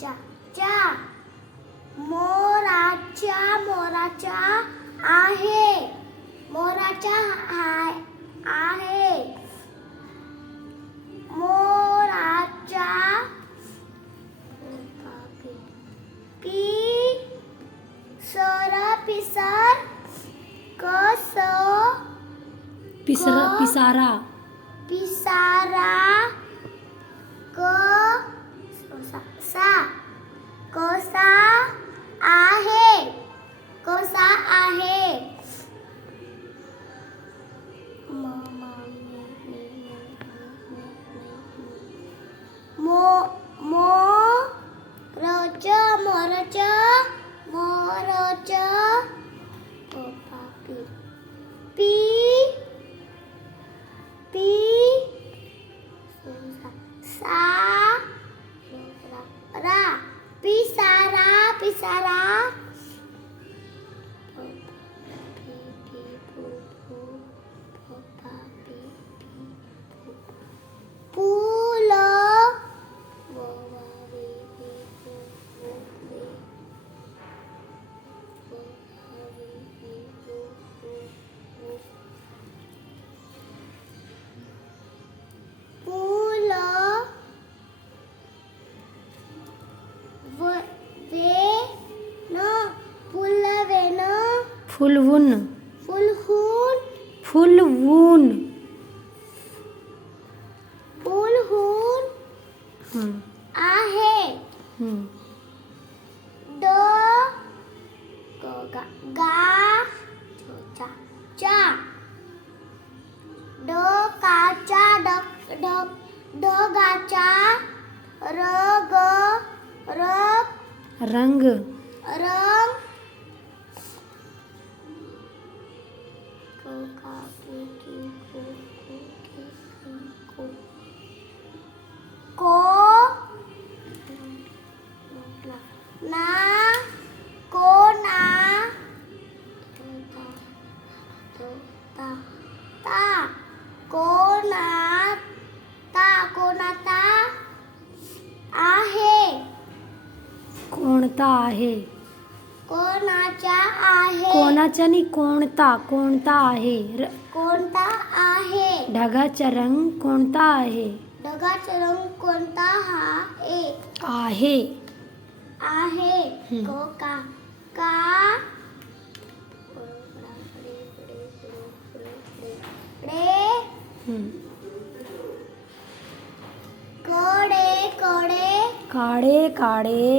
चा चा मोराच्या आहे मोराच्या आहे मोराच्या पिसर पिसर कस पिसारा पिसारा कसा आहे मोरच पी रा पिसारा फूल फुलवून आहे ढगाचा रंग कोणता आहे कोणाचा नाही कोणता आहे ढगाचा रंग कोणता आहे आहे काळे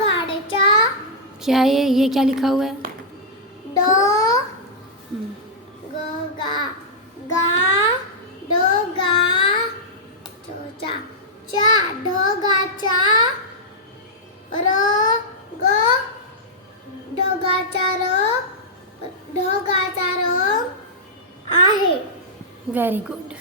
गाड़ेचा क्या है ये क्या लिखा हुआ है ढगाचा रंग आहे वेरी गुड.